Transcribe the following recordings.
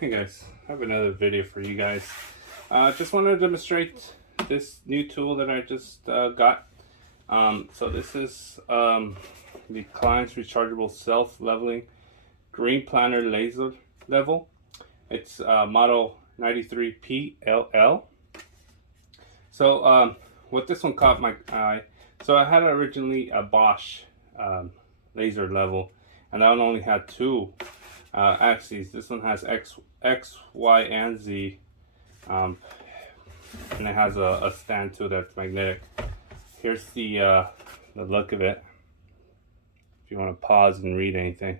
Hey guys, I have another video for you guys. Just wanted to demonstrate this new tool that I just got. So this is the Klein's rechargeable self-leveling green planar laser level. It's model 93PLL. So what this one caught my eye. So I had originally a Bosch laser level, and that one only had two axes. This one has X, Y, and Z, and it has a stand too that's magnetic. Here's the look of it. If you want to pause and read anything.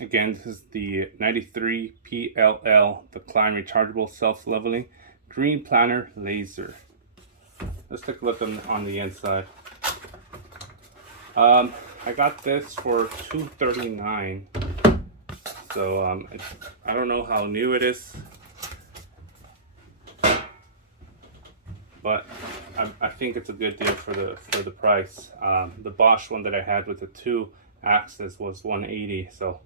Again, this is the 93PLL, the Klein rechargeable self-leveling green planar laser. Let's take a look on the inside. I got this for $239. So I don't know how new it is, but I think it's a good deal for the price. The Bosch one that I had with the two axes was $180, so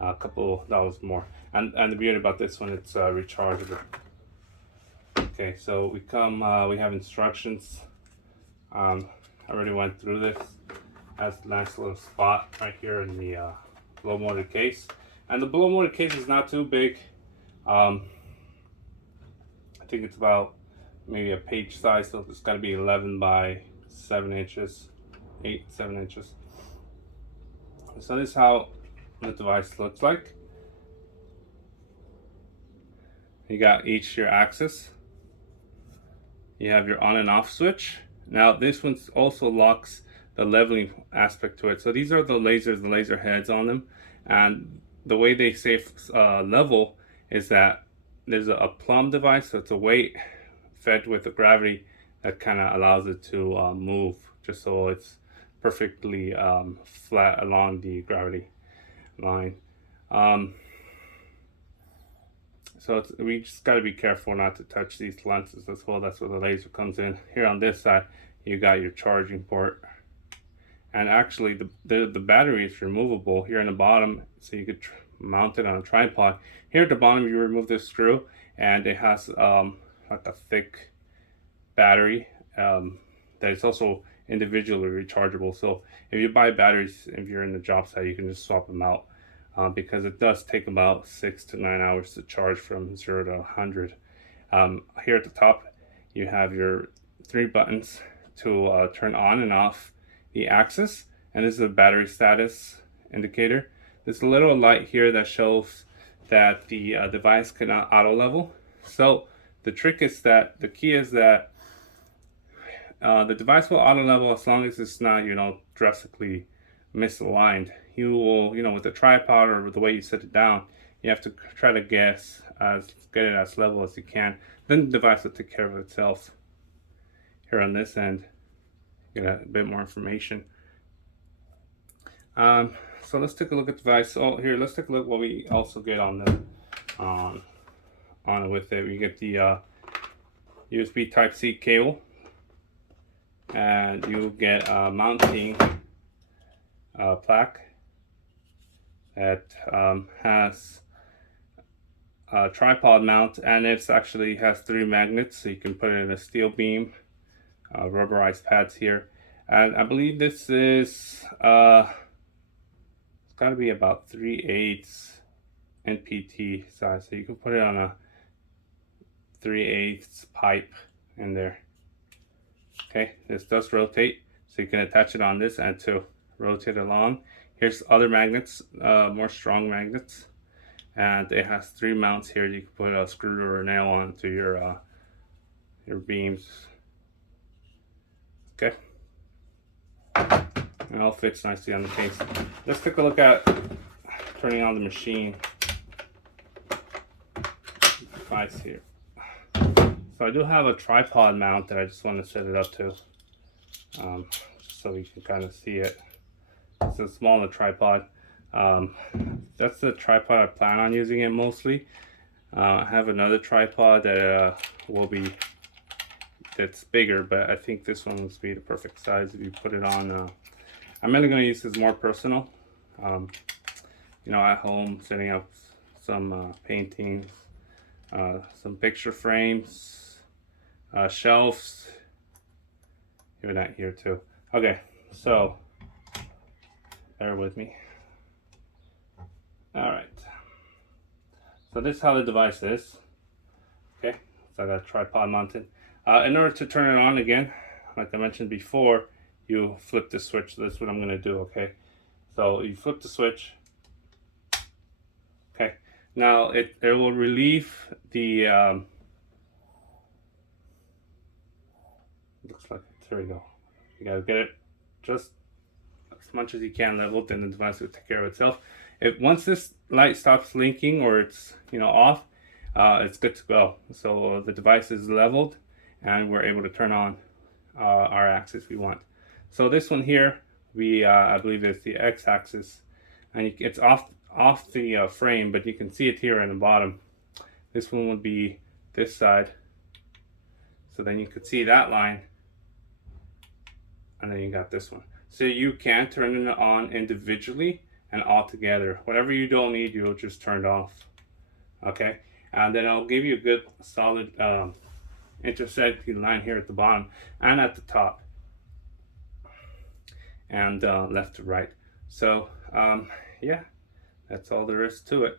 a couple dollars more. And the beauty about this one, it's rechargeable. Okay, so we have instructions. I already went through this. Has a nice little spot right here in the blow molded case, and the blow molded case is not too big. I think it's about maybe a page size, so it's got to be 11 by 7 inches, 7 inches. So this is how the device looks like. You got each your axis. You have your on and off switch. Now this one also locks the leveling aspect to it. So these are the lasers, the laser heads on them, and the way they say level is that there's a plumb device, so it's a weight fed with a gravity that kind of allows it to move, just so it's perfectly flat along the gravity line. So we just got to be careful not to touch these lenses as well. That's where the laser comes in. Here on this side, you got your charging port. And actually the battery is removable here in the bottom, so you could mount it on a tripod. Here at the bottom you remove this screw, and it has like a thick battery that is also individually rechargeable. So if you buy batteries, if you're in the job site, you can just swap them out, because it does take about 6 to 9 hours to charge from 0 to 100. Here at the top you have your 3 buttons to turn on and off the axis, and this is a battery status indicator. There's a little light here that shows that the device cannot auto level. So the trick is that the key is that the device will auto level as long as it's not, drastically misaligned. You will, with the tripod or with the way you set it down, you have to try to get it as level as you can. Then the device will take care of itself. Here on this end, get a bit more information. So let's take a look at the device. Oh, here, let's take a look what we also get on it with it. We get the USB Type-C cable, and you'll get a mounting plaque that has a tripod mount, and it's actually has 3 magnets, so you can put it in a steel beam. Rubberized pads here, and I believe this is it's got to be about 3/8 NPT size, so you can put it on a 3/8 pipe in there. Okay, this does rotate, so you can attach it on this end to rotate along. Here's other magnets, more strong magnets, and it has 3 mounts here. You can put a screw or a nail onto your beams. Okay, it all fits nicely on the case. Let's take a look at turning on the machine device here. So I do have a tripod mount that I just want to set it up to, just so we can kind of see it. It's a smaller tripod. That's the tripod I plan on using it mostly. I have another tripod that that's bigger, but I think this one will be the perfect size if you put it on. I'm mainly going to use this more personal. you know, at home, setting up some paintings, some picture frames, shelves. Even that here too. Okay, so bear with me. All right. So this is how the device is. Okay, so I got a tripod mounted. In order to turn it on again, like I mentioned before, you flip the switch. So that's what I'm gonna do. Okay, so you flip the switch. Okay, now it will relieve the. Looks like there we go. You gotta get it just as much as you can leveled, then the device will take care of itself. If once this light stops blinking or it's, you know, off, it's good to go. So the device is leveled, and we're able to turn on our axis we want. So this one here, I believe it's the x-axis, and it's off the frame, but you can see it here in the bottom. This one would be this side. So then you could see that line, and then you got this one. So you can turn it on individually and all together. Whatever you don't need, you'll just turn it off. Okay, and then I'll give you a good solid intersecting line here at the bottom and at the top, and left to right. So yeah, that's all there is to it.